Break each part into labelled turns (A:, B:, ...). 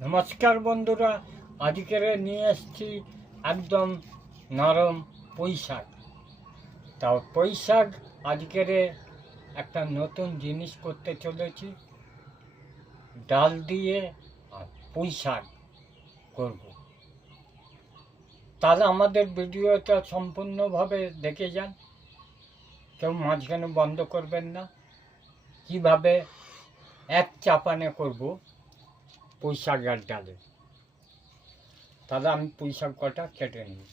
A: নমস্কার বন্ধুরা, আজকের নিয়ে এসেছি একদম নরম পুঁই শাক তাও পুঁই শাক আজকের একটা নতুন জিনিস করতে চলেছি। ডাল দিয়ে আর পুঁই করব। তাহলে আমাদের ভিডিওটা সম্পূর্ণভাবে দেখে যান। কেউ মাঝখানে বন্ধ করবেন না। কীভাবে এক চাপানে করব? পুঁই শাক আর ডালে। তাহলে আমি পুঁই শাক কটা কেটে নিই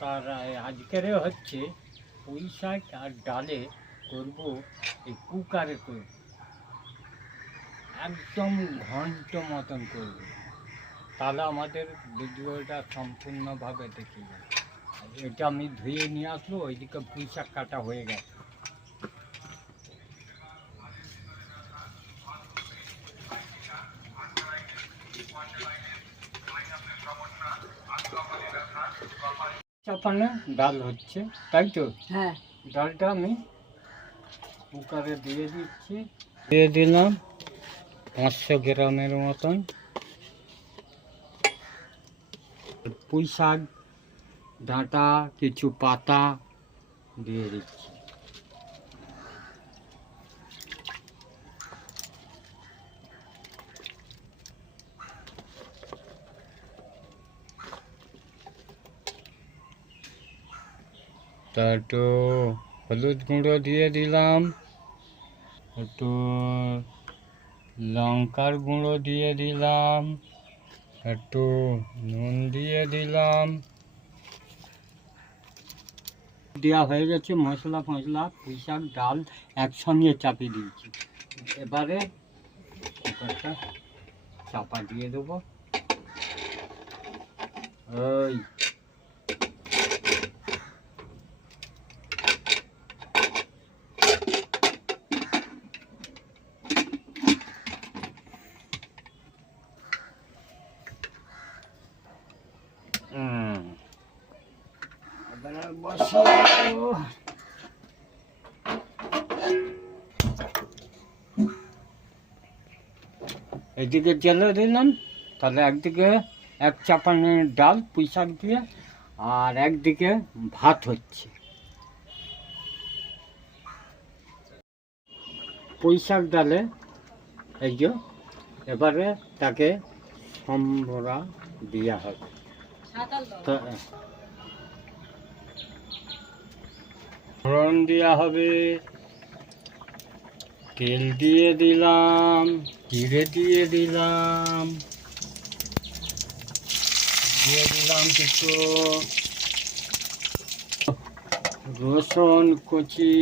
A: তার আজকেরে হচ্ছে পুঁই শাক আর ডালে করব এই কুকারে করব। একদম ঘন্ট মতন করব। তাহলে আমাদের ভিডিওটা সম্পূর্ণভাবে দেখে এটা আমি ধুয়ে নিয়ে আসলো, ওইদিকে পুঁই শাক কাটা হয়ে গেছে। চাপানে ডাল হচ্ছে তাই তো?
B: হ্যাঁ।
A: ডালটা আমি কুকারে দিয়ে দিচ্ছি। দিয়ে দিলাম পাঁচশো গ্রামের মতন। পুঁই শাক ডাঁটা কিছু পাতা দিয়ে দিচ্ছি। তা একটু হলুদ গুঁড়ো দিয়ে দিলাম। একটু লঙ্কার গুঁড়ো দিয়ে দিলাম। একটু নুন দিয়ে দিলাম। দেওয়া হয়ে গেছে মশলা ফসলা, পুঁইশাক, ডাল একসঙ্গে চাপিয়ে দিয়েছি। এবারে চাপা দিয়ে দেবো। ওই। এদিকে জেলে দিলাম তাহলে একদিকে এক চাপানি ডাল পুঁই শাক দিয়ে আর একদিকে ভাত হচ্ছে। পুঁই শাক ডালে এই যে এবারে তাকে সম্ভরা দেওয়া হবে তা- ফোড়ন দেওয়া হবে। তেল দিয়ে দিলাম, জিরে দিয়ে দিলাম। দিয়ে দিলাম কিছু রসুন কুচি।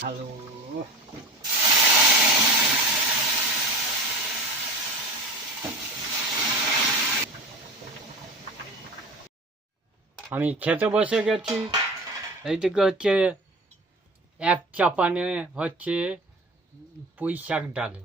A: হ্যালো। আমি খেতে বসে গেছি। এইদিকে হচ্ছে এক চাপানে হচ্ছে পুঁই শাক ডালে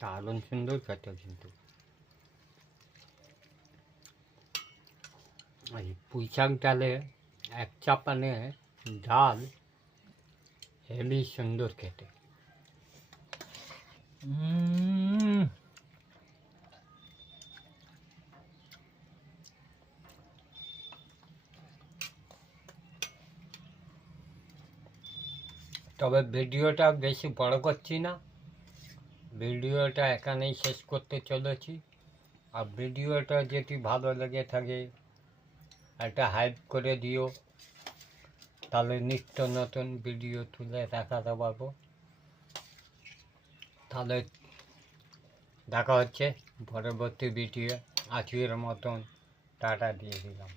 A: দারুণ সুন্দর খেতে কিন্তু। এই পুঁই শাক ডালে এক চাপানে ডাল হেবি সুন্দর খেতে। তবে ভিডিওটা বেশি বড় করছি না। ভিডিওটা এখানেই শেষ করতে চলেছি। আর ভিডিওটা যদি ভালো লেগে থাকে, একটা হাইপ করে দিও। তাহলে নিত্য নতুন ভিডিও তুলে দেখাতে পারব। তাহলে দেখা হচ্ছে পরবর্তী ভিডিও আজকের মতন, টাটা দিয়ে দিলাম।